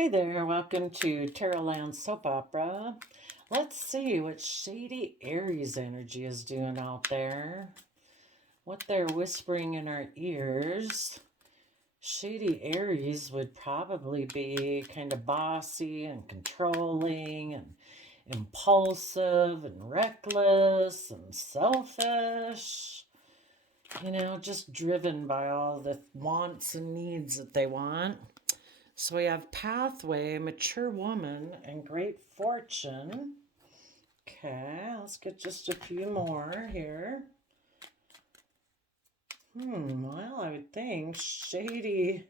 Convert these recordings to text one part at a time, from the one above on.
Hey there, welcome to Tarotland Soap Opera. Let's see what Shady Aries energy is doing out there, what they're whispering in our ears. Shady Aries would probably be kind of bossy and controlling and impulsive and reckless and selfish. Just driven by all the wants and needs that they want. So we have pathway, mature woman, and great fortune. Okay, let's get just a few more here. Well, I would think Shady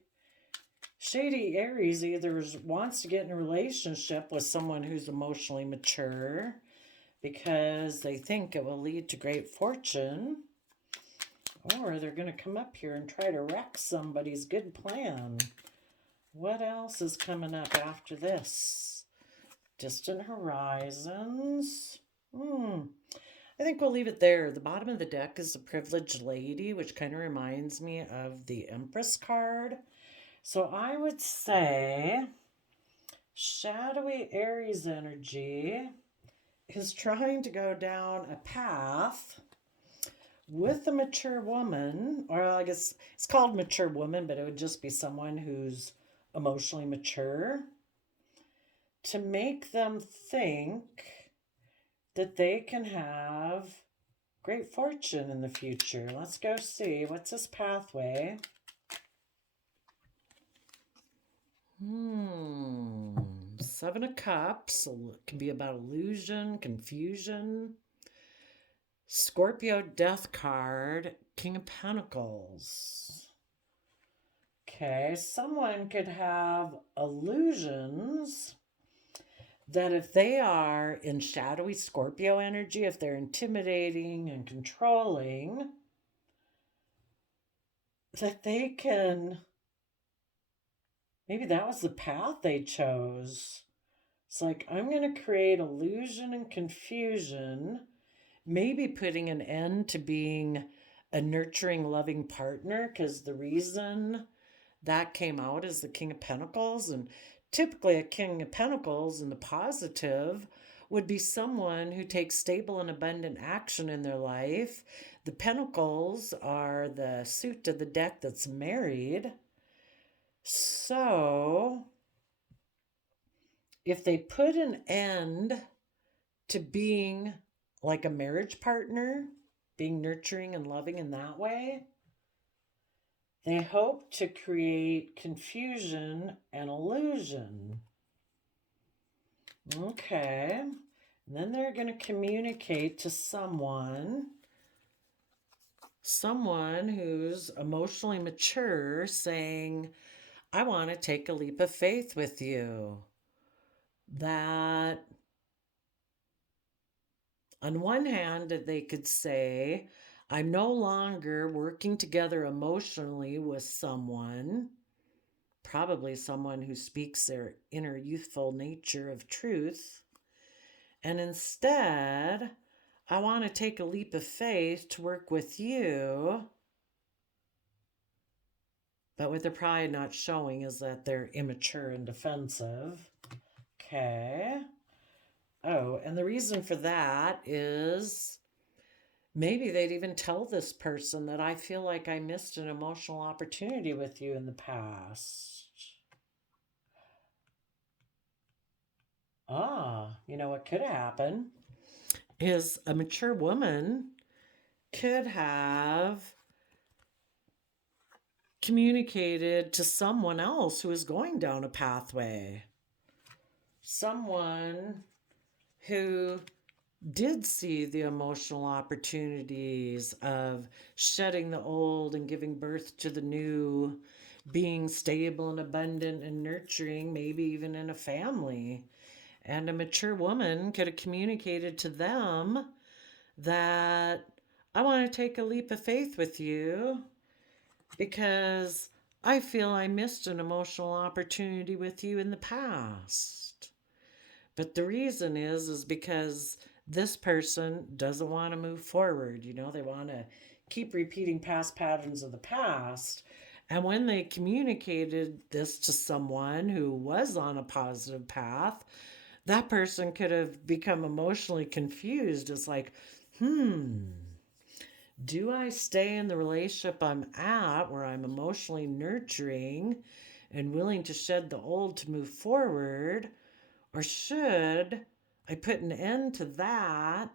Aries either wants to get in a relationship with someone who's emotionally mature because they think it will lead to great fortune, or they're going to come up here and try to wreck somebody's good plan. What else is coming up after this? Distant horizons. I think we'll leave it there. The bottom of the deck is the privileged lady, which kind of reminds me of the Empress card. So I would say shadowy Aries energy is trying to go down a path with a mature woman, or I guess it's called mature woman, but it would just be someone who's emotionally mature, to make them think that they can have great fortune in the future. Let's go see. What's this pathway? Seven of Cups. It can be about illusion, confusion. Scorpio Death card. King of Pentacles. Okay, someone could have illusions that if they are in shadowy Scorpio energy, if they're intimidating and controlling, that they can, maybe that was the path they chose. It's like, I'm going to create illusion and confusion, maybe putting an end to being a nurturing, loving partner, because the reason that came out as the King of Pentacles. And typically a King of Pentacles in the positive would be someone who takes stable and abundant action in their life. The Pentacles are the suit of the deck that's married. So if they put an end to being like a marriage partner, being nurturing and loving in that way, they hope to create confusion and illusion. Okay. And then they're going to communicate to someone who's emotionally mature, saying, I want to take a leap of faith with you. That on one hand, they could say, I'm no longer working together emotionally with someone, probably someone who speaks their inner youthful nature of truth, and instead, I want to take a leap of faith to work with you. But what they're probably not showing is that they're immature and defensive. Okay. Oh, and the reason for that is maybe they'd even tell this person that I feel like I missed an emotional opportunity with you in the past. What could happen is a mature woman could have communicated to someone else who is going down a pathway. Someone who did see the emotional opportunities of shedding the old and giving birth to the new, being stable and abundant and nurturing, maybe even in a family. And a mature woman could have communicated to them that I want to take a leap of faith with you because I feel I missed an emotional opportunity with you in the past. But the reason is because this person doesn't want to move forward. They want to keep repeating past patterns of the past. And when they communicated this to someone who was on a positive path, that person could have become emotionally confused. It's like, do I stay in the relationship I'm at where I'm emotionally nurturing and willing to shed the old to move forward? Or should I put an end to that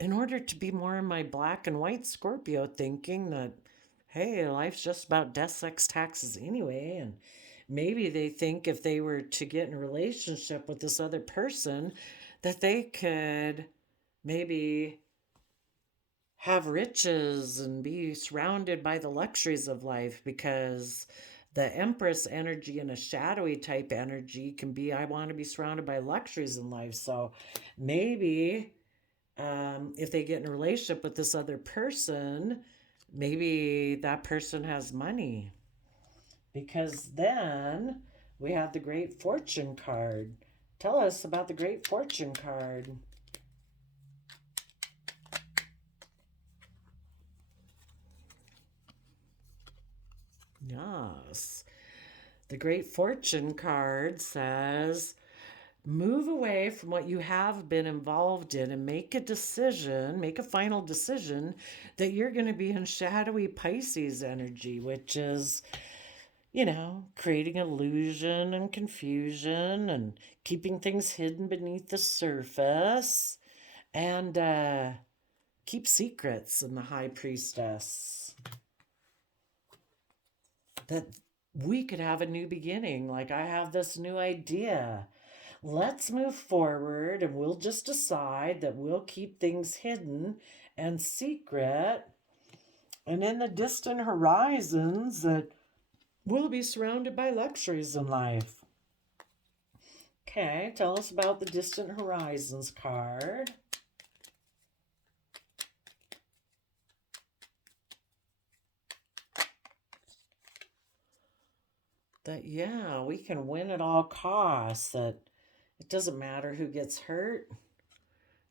in order to be more in my black and white Scorpio thinking that, hey, life's just about death, sex, taxes anyway? And maybe they think if they were to get in a relationship with this other person, that they could maybe have riches and be surrounded by the luxuries of life, because the Empress energy and a shadowy type energy can be, I want to be surrounded by luxuries in life. So maybe if they get in a relationship with this other person, maybe that person has money, because then we have the Great Fortune card. Tell us about the Great Fortune card. Yes. The Great Fortune card says, move away from what you have been involved in and make a decision, make a final decision that you're going to be in shadowy Pisces energy, which is, creating illusion and confusion and keeping things hidden beneath the surface, and keep secrets in the High Priestess. That we could have a new beginning. Like, I have this new idea. Let's move forward, and we'll just decide that we'll keep things hidden and secret. And in the distant horizons, that we'll be surrounded by luxuries in life. Okay, tell us about the distant horizons card. That, yeah, we can win at all costs, that it doesn't matter who gets hurt,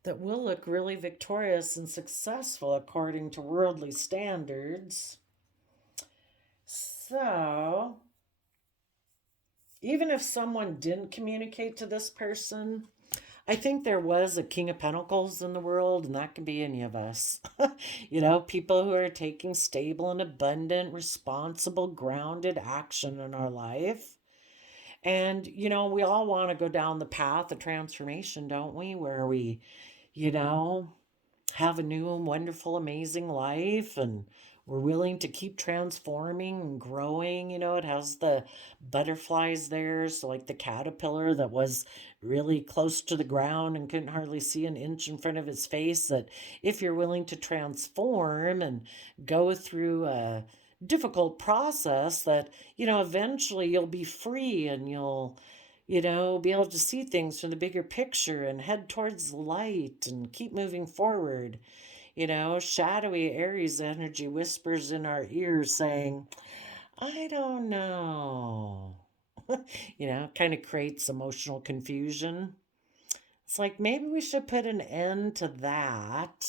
that we'll look really victorious and successful according to worldly standards. So, even if someone didn't communicate to this person, I think there was a King of Pentacles in the world, and that can be any of us. People who are taking stable and abundant, responsible, grounded action in our life. And, we all want to go down the path of transformation, don't we? Where we, have a new and wonderful, amazing life, and we're willing to keep transforming and growing. It has the butterflies there. So, like the caterpillar that was really close to the ground and couldn't hardly see an inch in front of its face, that if you're willing to transform and go through a difficult process, that, eventually you'll be free, and you'll be able to see things from the bigger picture and head towards the light and keep moving forward. Shadowy Aries energy whispers in our ears saying, I don't know. Kind of creates emotional confusion. It's like, maybe we should put an end to that.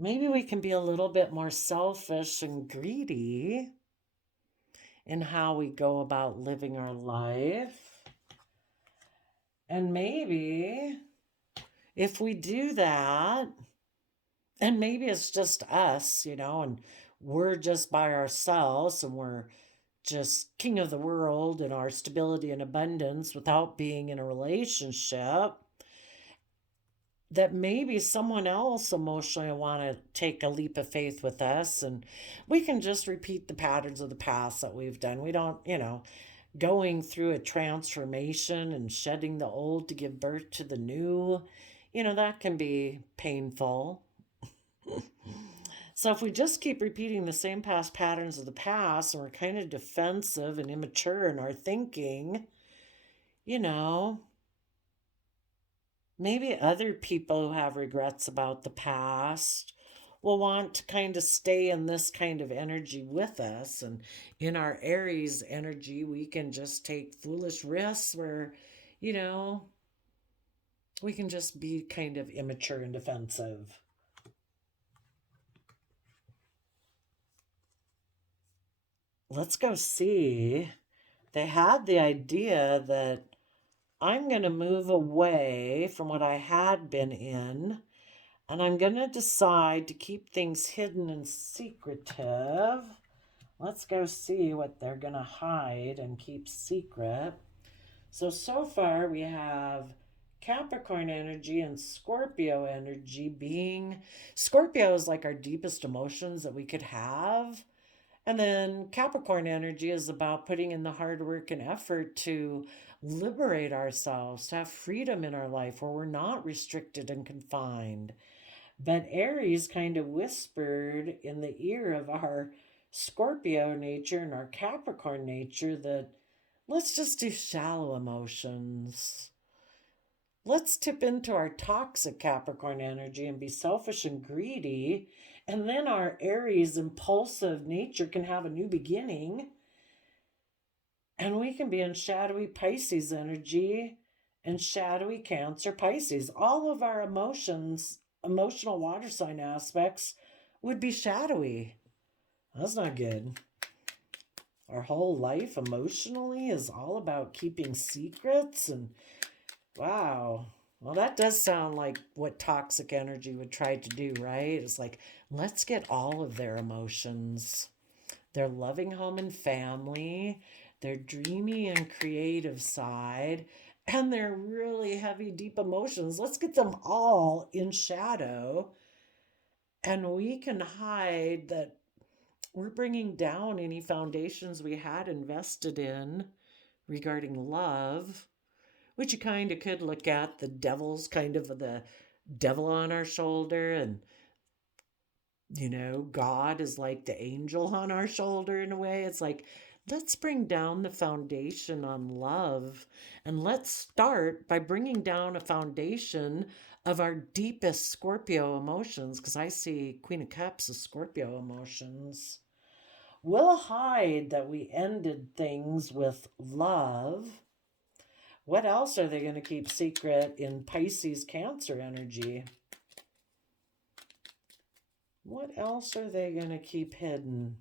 Maybe we can be a little bit more selfish and greedy in how we go about living our life. And maybe if we do that, and maybe it's just us, and we're just by ourselves, and we're just king of the world in our stability and abundance without being in a relationship, that maybe someone else emotionally want to take a leap of faith with us, and we can just repeat the patterns of the past that we've done. We don't, going through a transformation and shedding the old to give birth to the new, that can be painful. So if we just keep repeating the same past patterns of the past, and we're kind of defensive and immature in our thinking, maybe other people who have regrets about the past will want to kind of stay in this kind of energy with us. And in our Aries energy, we can just take foolish risks where, we can just be kind of immature and defensive. let's go see. They had the idea that I'm going to move away from what I had been in, and I'm going to decide to keep things hidden and secretive. Let's go see what they're going to hide and keep secret. So far we have Capricorn energy and Scorpio energy being. Scorpio is like our deepest emotions that we could have. And then Capricorn energy is about putting in the hard work and effort to liberate ourselves, to have freedom in our life where we're not restricted and confined. But Aries kind of whispered in the ear of our Scorpio nature and our Capricorn nature that let's just do shallow emotions. Let's tip into our toxic Capricorn energy and be selfish and greedy. And then our Aries impulsive nature can have a new beginning. And we can be in shadowy Pisces energy and shadowy Cancer Pisces. All of our emotions, emotional water sign aspects, would be shadowy. That's not good. Our whole life emotionally is all about keeping secrets and wow. Well, that does sound like what toxic energy would try to do, right? It's like, let's get all of their emotions, their loving home and family, their dreamy and creative side, and their really heavy, deep emotions. Let's get them all in shadow. And we can hide that we're bringing down any foundations we had invested in regarding love, which you kind of could look at the devil's kind of the devil on our shoulder, and God is like the angel on our shoulder in a way. It's like, let's bring down the foundation on love, and let's start by bringing down a foundation of our deepest Scorpio emotions, because I see Queen of Cups as Scorpio emotions. We'll hide that we ended things with love. What else are they going to keep secret in Pisces Cancer energy? What else are they going to keep hidden?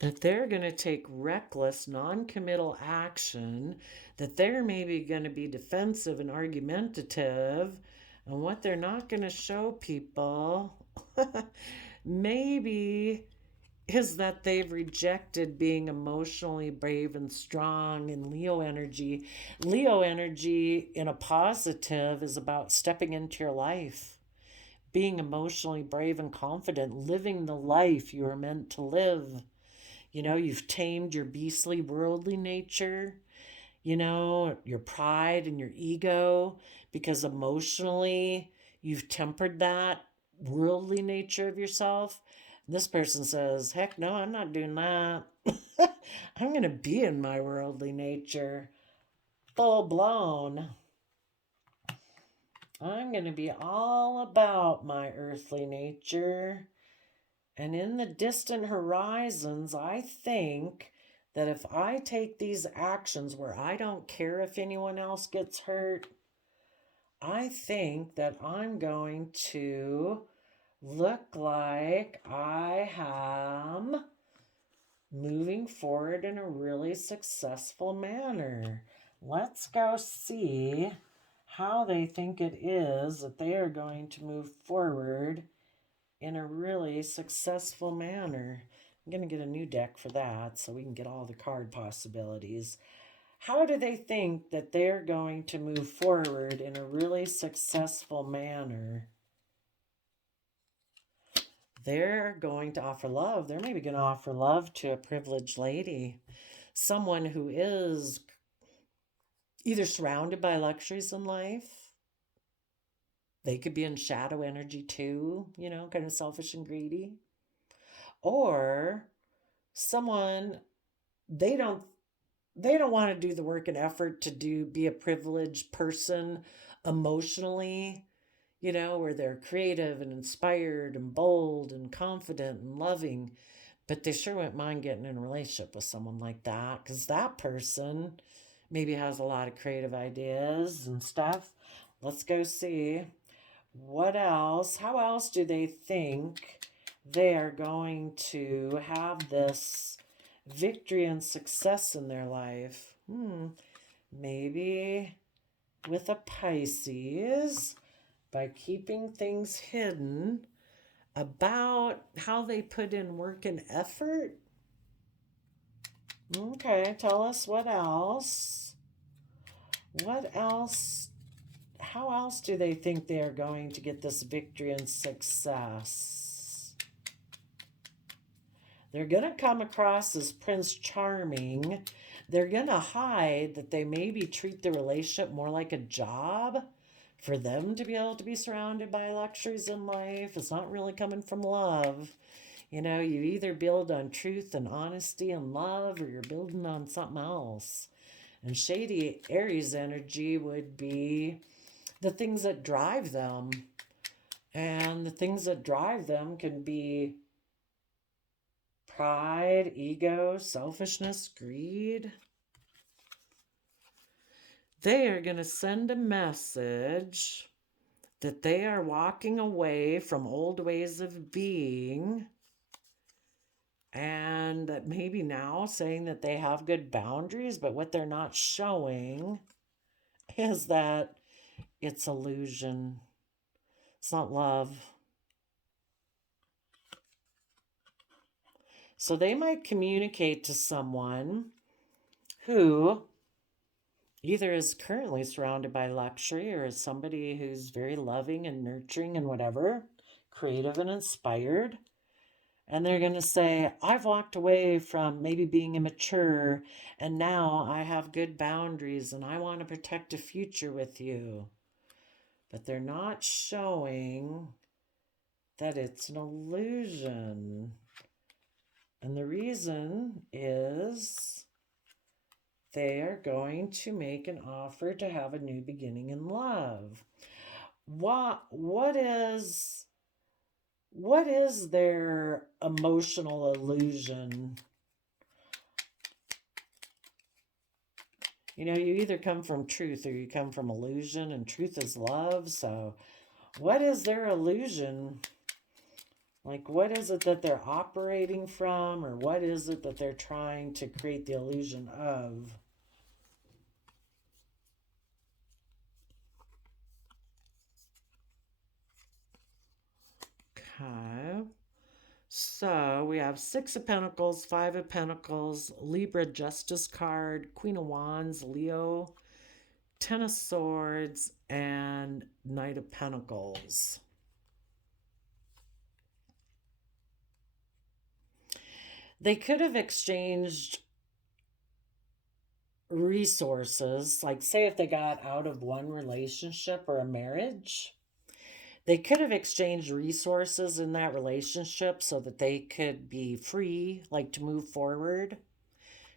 That they're going to take reckless, non-committal action, that they're maybe going to be defensive and argumentative, and what they're not going to show people maybe is that they've rejected being emotionally brave and strong in Leo energy. Leo energy in a positive is about stepping into your life, being emotionally brave and confident, living the life you are meant to live. You've tamed your beastly worldly nature, your pride and your ego, because emotionally you've tempered that worldly nature of yourself. This person says, heck no, I'm not doing that. I'm going to be in my worldly nature, full blown. I'm going to be all about my earthly nature. And in the distant horizons, I think that if I take these actions where I don't care if anyone else gets hurt, I think that I'm going to look like I am moving forward in a really successful manner. Let's go see how they think it is that they are going to move forward in a really successful manner. I'm going to get a new deck for that so we can get all the card possibilities. How do they think that they're going to move forward in a really successful manner? They're going to offer love. They're maybe going to offer love to a privileged lady, someone who is either surrounded by luxuries in life. They could be in shadow energy too, kind of selfish and greedy. Or someone they don't want to do the work and effort to be a privileged person emotionally, where they're creative and inspired and bold and confident and loving, but they sure wouldn't mind getting in a relationship with someone like that, because that person maybe has a lot of creative ideas and stuff. Let's go see. What else? How else do they think they are going to have this victory and success in their life? Maybe with a Pisces, by keeping things hidden about how they put in work and effort. Okay, tell us what else. What else? How else do they think they are going to get this victory and success? They're going to come across as Prince Charming. They're going to hide that they maybe treat the relationship more like a job for them to be able to be surrounded by luxuries in life. It's not really coming from love. You know, you either build on truth and honesty and love, or you're building on something else. And Shady Aries energy would be the things that drive them. And the things that drive them can be pride, ego, selfishness, greed. They are going to send a message that they are walking away from old ways of being, and that maybe now saying that they have good boundaries, but what they're not showing is that it's illusion. It's not love. So they might communicate to someone who either is currently surrounded by luxury, or is somebody who's very loving and nurturing and whatever, creative and inspired. And they're going to say, I've walked away from maybe being immature, and now I have good boundaries, and I want to protect a future with you. But they're not showing that it's an illusion. And the reason is they are going to make an offer to have a new beginning in love. What is their emotional illusion? You know, you either come from truth or you come from illusion, and truth is love. So what is their illusion? Like, what is it that they're operating from, or what is it that they're trying to create the illusion of? Okay. So we have Six of Pentacles, Five of Pentacles, Libra Justice card, Queen of Wands, Leo, Ten of Swords, and Knight of Pentacles. They could have exchanged resources, like say if they got out of one relationship or a marriage, they could have exchanged resources in that relationship so that they could be free, like to move forward.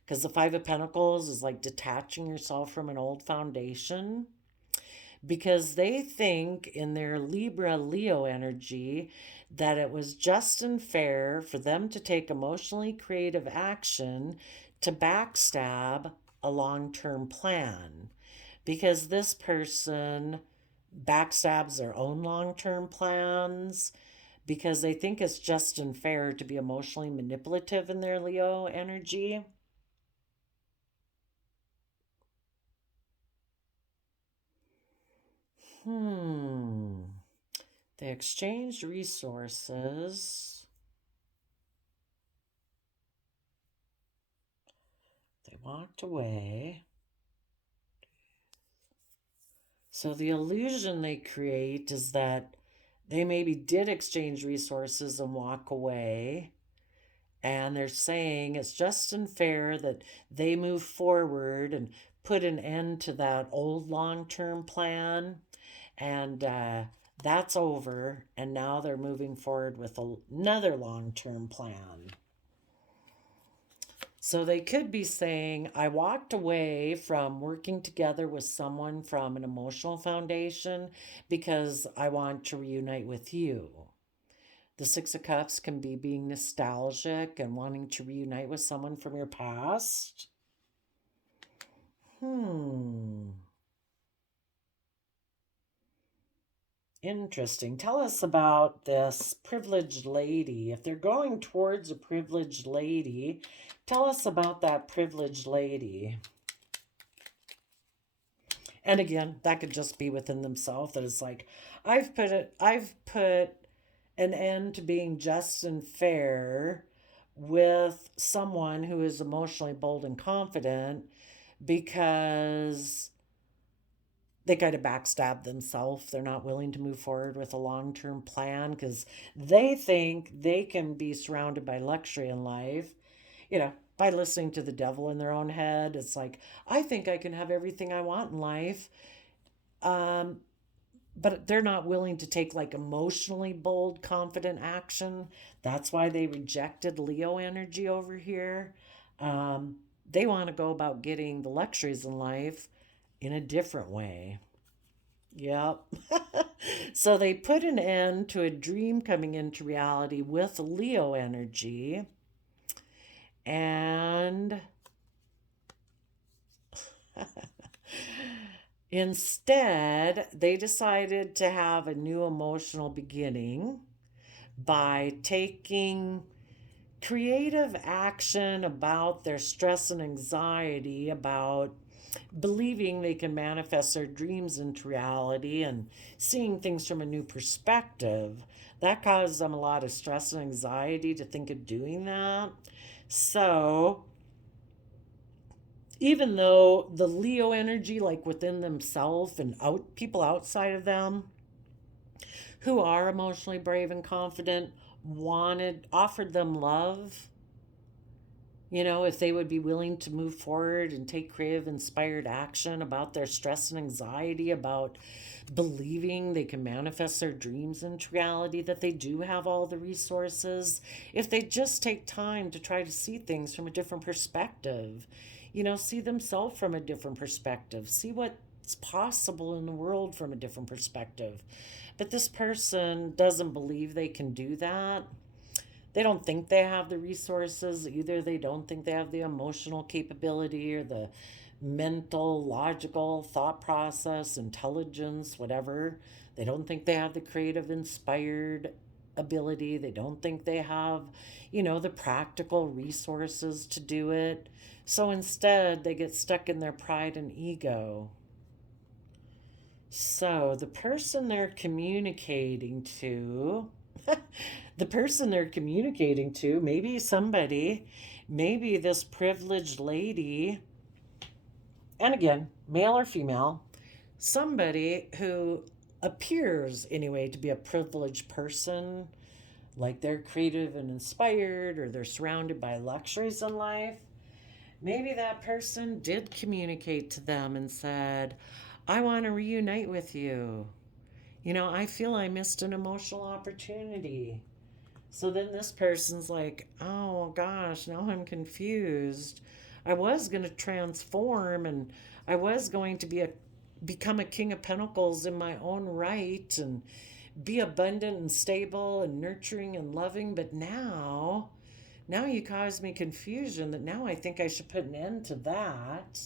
Because the Five of Pentacles is like detaching yourself from an old foundation. Because they think in their Libra Leo energy that it was just and fair for them to take emotionally creative action to backstab a long-term plan. Because this person backstabs their own long-term plans, because they think it's just and fair to be emotionally manipulative in their Leo energy. They exchanged resources. They walked away. So the illusion they create is that they maybe did exchange resources and walk away. And they're saying it's just and fair that they move forward and put an end to that old long-term plan. And that's over. And now they're moving forward with another long-term plan. So they could be saying, I walked away from working together with someone from an emotional foundation because I want to reunite with you. The Six of Cups can be being nostalgic and wanting to reunite with someone from your past. Interesting. Tell us about this privileged lady. If they're going towards a privileged lady, tell us about that privileged lady. And again, that could just be within themselves, that it's like, I've put an end to being just and fair with someone who is emotionally bold and confident because they kind of backstab themselves. They're not willing to move forward with a long term plan because they think they can be surrounded by luxury in life, by listening to the devil in their own head. It's like, I think I can have everything I want in life. Um, but they're not willing to take like emotionally bold, confident action. That's why they rejected Leo energy over here. Um, they want to go about getting the luxuries in life in a different way. Yep. So they put an end to a dream coming into reality with Leo energy. And instead, they decided to have a new emotional beginning by taking creative action about their stress and anxiety, about believing they can manifest their dreams into reality and seeing things from a new perspective. That caused them a lot of stress and anxiety to think of doing that. So, even though the Leo energy, like within themselves and people outside of them who are emotionally brave and confident, offered them love, if they would be willing to move forward and take creative, inspired action about their stress and anxiety, about believing they can manifest their dreams into reality, that they do have all the resources, if they just take time to try to see things from a different perspective, see themselves from a different perspective, see what's possible in the world from a different perspective. But this person doesn't believe they can do that. They don't think they have the resources. Either they don't think they have the emotional capability or the mental, logical thought process, intelligence, whatever. They don't think they have the creative, inspired ability. They don't think they have, the practical resources to do it. So instead, they get stuck in their pride and ego. So the person they're communicating to, maybe somebody, maybe this privileged lady, and again, male or female, somebody who appears anyway to be a privileged person, like they're creative and inspired or they're surrounded by luxuries in life. Maybe that person did communicate to them and said, I want to reunite with you. I feel I missed an emotional opportunity. So then this person's like, oh gosh, now I'm confused. I was going to transform and I was going to become a king of pentacles in my own right and be abundant and stable and nurturing and loving, but now you cause me confusion that now I think I should put an end to that.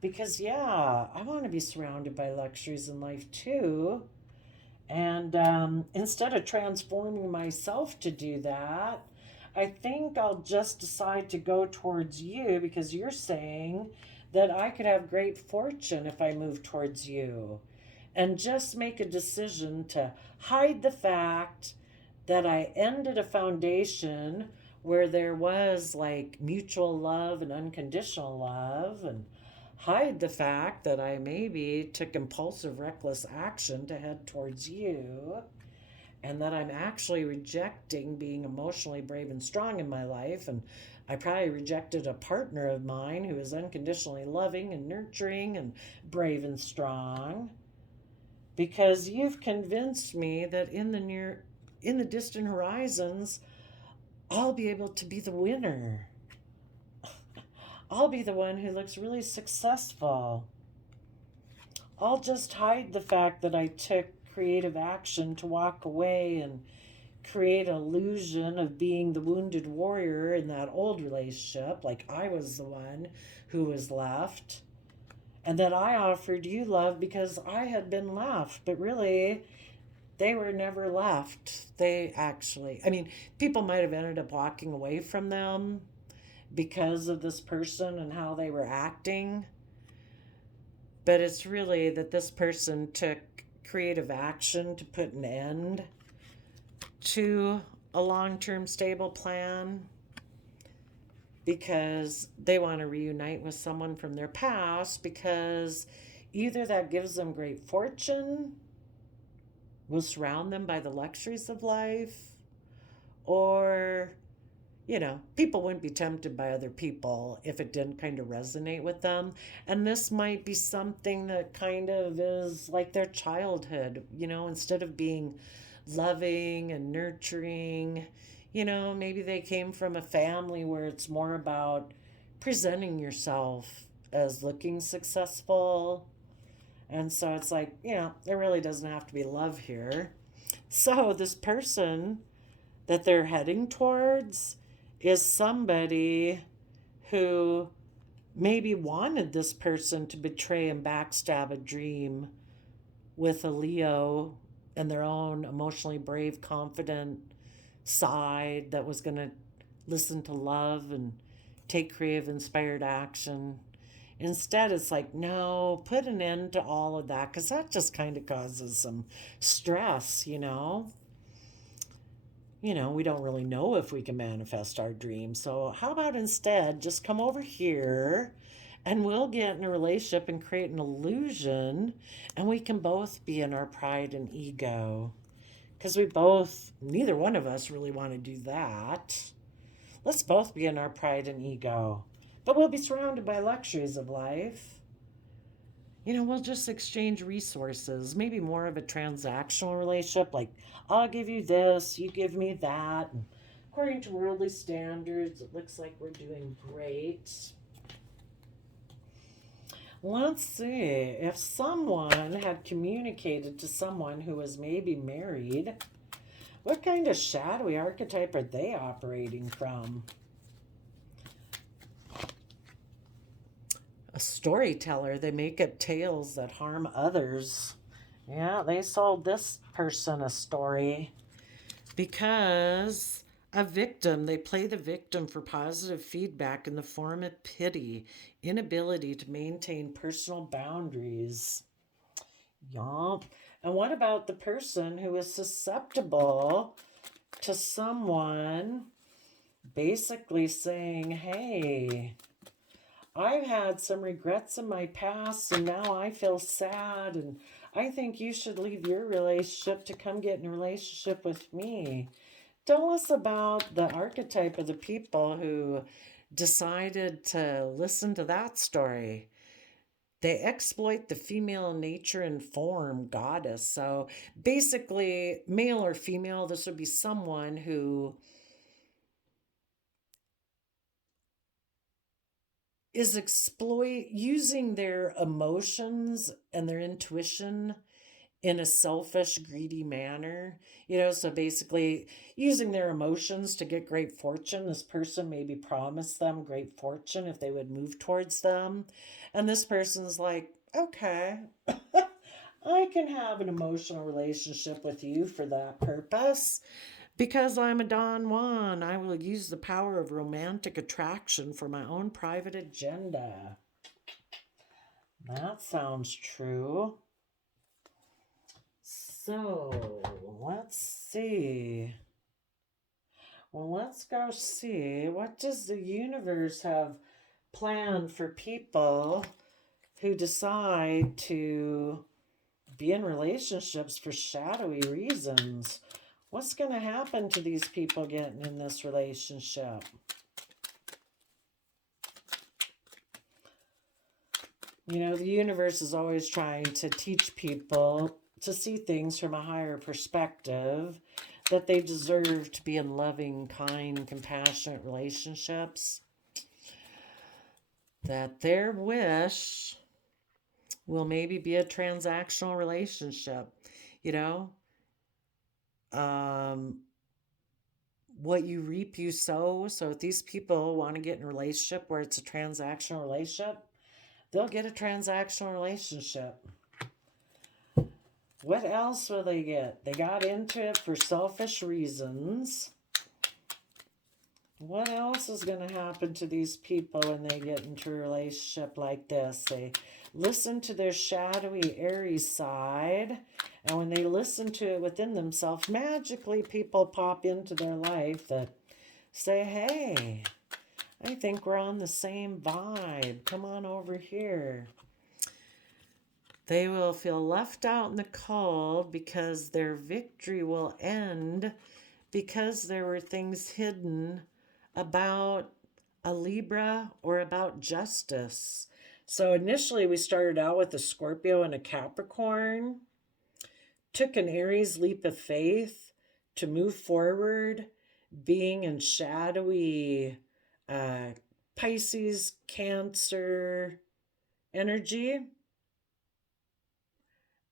Because, yeah, I want to be surrounded by luxuries in life too. And instead of transforming myself to do that, I think I'll just decide to go towards you because you're saying that I could have great fortune if I move towards you. And just make a decision to hide the fact that I ended a foundation where there was like mutual love and unconditional love, and hide the fact that I maybe took impulsive, reckless action to head towards you, and that I'm actually rejecting being emotionally brave and strong in my life. And I probably rejected a partner of mine who is unconditionally loving and nurturing and brave and strong because you've convinced me that in the distant horizons, I'll be able to be the winner. I'll be the one who looks really successful. I'll just hide the fact that I took creative action to walk away and create an illusion of being the wounded warrior in that old relationship, like I was the one who was left, and that I offered you love because I had been left. But really, they were never left. They actually, I mean, people might have ended up walking away from them because of this person and how they were acting, but it's really that this person took creative action to put an end to a long term stable plan because they want to reunite with someone from their past because either that gives them great fortune, will surround them by the luxuries of life, or, people wouldn't be tempted by other people if it didn't kind of resonate with them. And this might be something that kind of is like their childhood, instead of being loving and nurturing, maybe they came from a family where it's more about presenting yourself as looking successful. And so it's like, there really doesn't have to be love here. So this person that they're heading towards is somebody who maybe wanted this person to betray and backstab a dream with a Leo and their own emotionally brave, confident side that was going to listen to love and take creative, inspired action. Instead, it's like, no, put an end to all of that because that just kind of causes some stress, we don't really know if we can manifest our dreams. So, how about instead just come over here and we'll get in a relationship and create an illusion and we can both be in our pride and ego? Because neither one of us really want to do that. Let's both be in our pride and ego. But we'll be surrounded by luxuries of life. We'll just exchange resources, maybe more of a transactional relationship, like I'll give you this, you give me that. And according to worldly standards, it looks like we're doing great. Let's see, if someone had communicated to someone who was maybe married, what kind of shadowy archetype are they operating from? A storyteller. They make up tales that harm others. Yeah, they sold this person a story because a victim, they play the victim for positive feedback in the form of pity, inability to maintain personal boundaries. Yup. And what about the person who is susceptible to someone basically saying, hey, I've had some regrets in my past and now I feel sad and I think you should leave your relationship to come get in a relationship with me. Tell us about the archetype of the people who decided to listen to that story. They exploit the female nature and form goddess. So basically, male or female, this would be someone who is using their emotions and their intuition in a selfish, greedy manner. So basically using their emotions to get great fortune. This person maybe promised them great fortune if they would move towards them. And this person's like, okay, I can have an emotional relationship with you for that purpose. Because I'm a Don Juan, I will use the power of romantic attraction for my own private agenda. That sounds true. So, let's see. Well, let's go see. What does the universe have planned for people who decide to be in relationships for shadowy reasons? What's going to happen to these people getting in this relationship? The universe is always trying to teach people to see things from a higher perspective, that they deserve to be in loving, kind, compassionate relationships, that their wish will maybe be a transactional relationship. What you reap, you sow. So if these people want to get in a relationship where it's a transactional relationship, they'll get a transactional relationship. What else will they get? They got into it for selfish reasons. What else is going to happen to these people when they get into a relationship like this? They listen to their shadowy Aries side, and when they listen to it within themselves, magically people pop into their life that say, hey, I think we're on the same vibe. Come on over here. They will feel left out in the cold because their victory will end because there were things hidden about a Libra or about justice. So initially we started out with a Scorpio and a Capricorn, took an Aries leap of faith to move forward, being in shadowy Pisces, Cancer energy.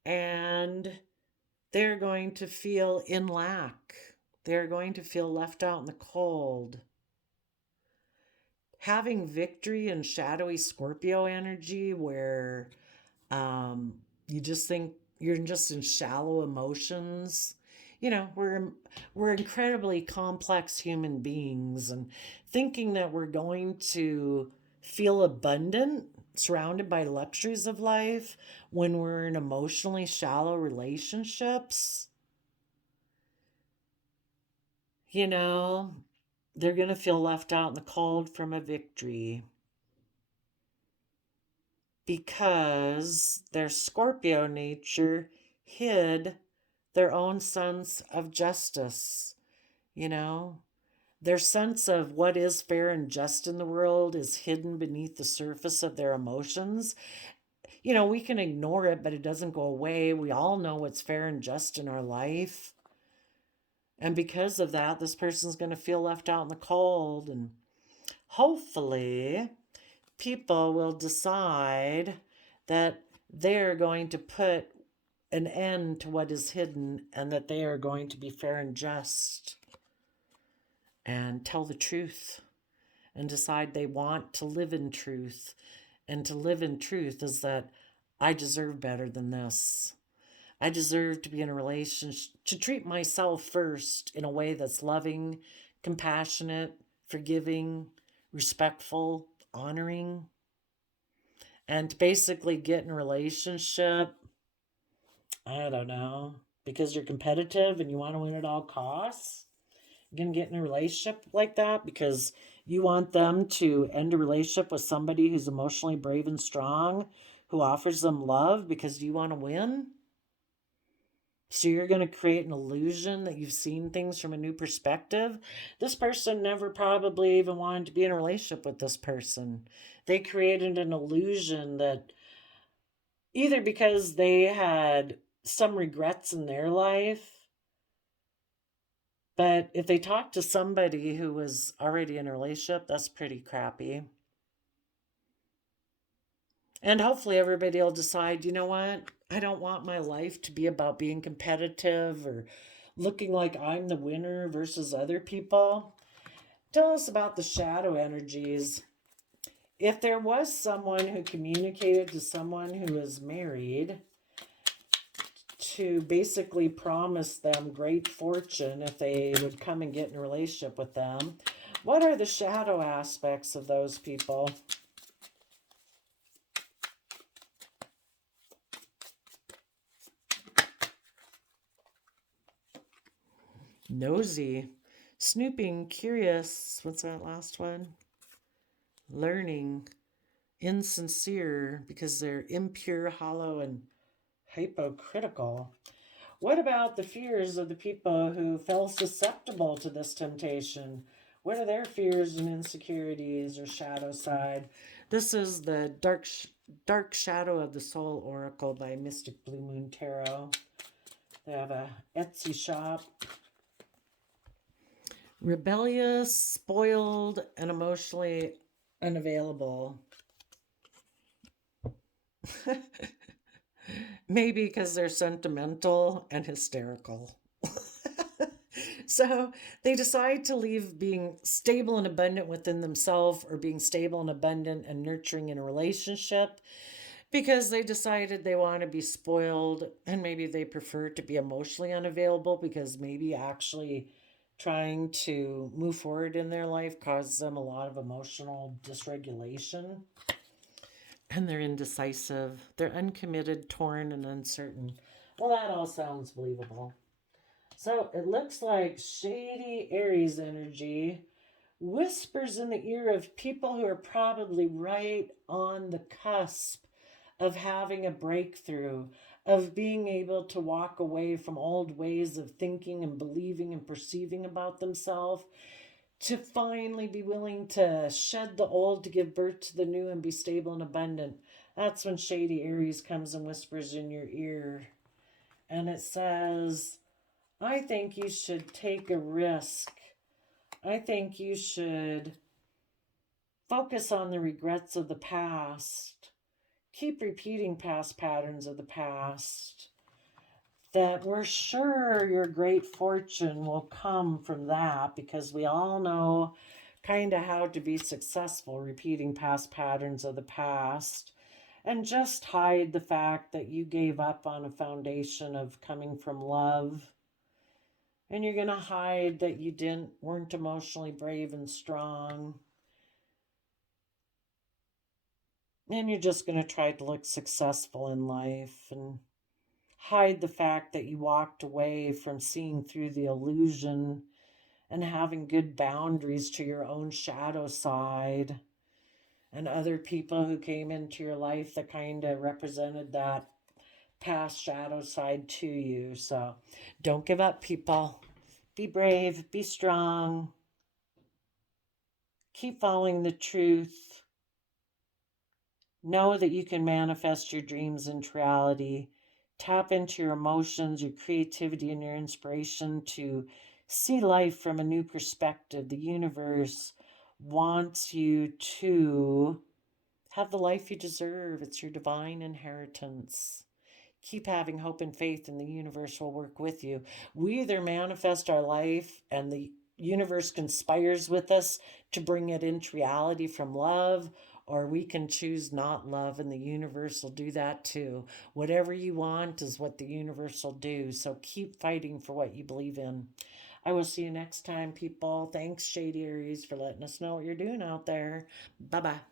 And they're going to feel in lack. They're going to feel left out in the cold. Having victory in shadowy Scorpio energy where you just think you're just in shallow emotions. You know, we're incredibly complex human beings, and thinking that we're going to feel abundant, surrounded by luxuries of life when we're in emotionally shallow relationships, you know, they're going to feel left out in the cold from a victory because their Scorpio nature hid their own sense of justice, you know. Their sense of what is fair and just in the world is hidden beneath the surface of their emotions. You know, we can ignore it, but it doesn't go away. We all know what's fair and just in our life. And because of that, this person's going to feel left out in the cold. And hopefully, people will decide that they're going to put an end to what is hidden and that they are going to be fair and just and tell the truth and decide they want to live in truth. And to live in truth is that I deserve better than this. I deserve to be in a relationship, to treat myself first in a way that's loving, compassionate, forgiving, respectful, honoring, and to basically get in a relationship, I don't know, because you're competitive and you want to win at all costs. You're going to get in a relationship like that because you want them to end a relationship with somebody who's emotionally brave and strong, who offers them love because you want to win. So you're going to create an illusion that you've seen things from a new perspective. This person never probably even wanted to be in a relationship with this person. They created an illusion that either because they had some regrets in their life, but if they talk to somebody who was already in a relationship, that's pretty crappy. And hopefully everybody will decide, you know what? I don't want my life to be about being competitive or looking like I'm the winner versus other people. Tell us about the shadow energies. If there was someone who communicated to someone who is married to basically promise them great fortune if they would come and get in a relationship with them, what are the shadow aspects of those people? Nosy, snooping, curious. What's that last one? Learning, insincere because they're impure, hollow, and hypocritical. What about the fears of the people who fell susceptible to this temptation? What are their fears and insecurities or shadow side? This is the Dark Shadow of the Soul Oracle by Mystic Blue Moon Tarot. They have a Etsy shop. Rebellious, spoiled, and emotionally unavailable. Maybe because they're sentimental and hysterical. So they decide to leave being stable and abundant within themselves or being stable and abundant and nurturing in a relationship because they decided they want to be spoiled, and maybe they prefer to be emotionally unavailable because maybe actually trying to move forward in their life causes them a lot of emotional dysregulation, and they're indecisive, they're uncommitted, torn, and uncertain. Well, that all sounds believable. So it looks like Shady Aries energy whispers in the ear of people who are probably right on the cusp of having a breakthrough, of being able to walk away from old ways of thinking and believing and perceiving about themselves, to finally be willing to shed the old to give birth to the new and be stable and abundant. That's when Shady Aries comes and whispers in your ear. And it says, I think you should take a risk. I think you should focus on the regrets of the past. Keep repeating past patterns of the past. That we're sure your great fortune will come from that, because we all know kind of how to be successful repeating past patterns of the past. And just hide the fact that you gave up on a foundation of coming from love. And you're going to hide that you weren't emotionally brave and strong. And you're just going to try to look successful in life and hide the fact that you walked away from seeing through the illusion and having good boundaries to your own shadow side, and other people who came into your life that kind of represented that past shadow side to you. So don't give up, people. Be brave, be strong, keep following the truth. Know that you can manifest your dreams into reality. Tap into your emotions, your creativity, and your inspiration to see life from a new perspective. The universe wants you to have the life you deserve. It's your divine inheritance. Keep having hope and faith, and the universe will work with you. We either manifest our life and the universe conspires with us to bring it into reality from love, or we can choose not love, and the universe will do that too. Whatever you want is what the universe will do. So keep fighting for what you believe in. I will see you next time, people. Thanks, Shady Aries, for letting us know what you're doing out there. Bye bye.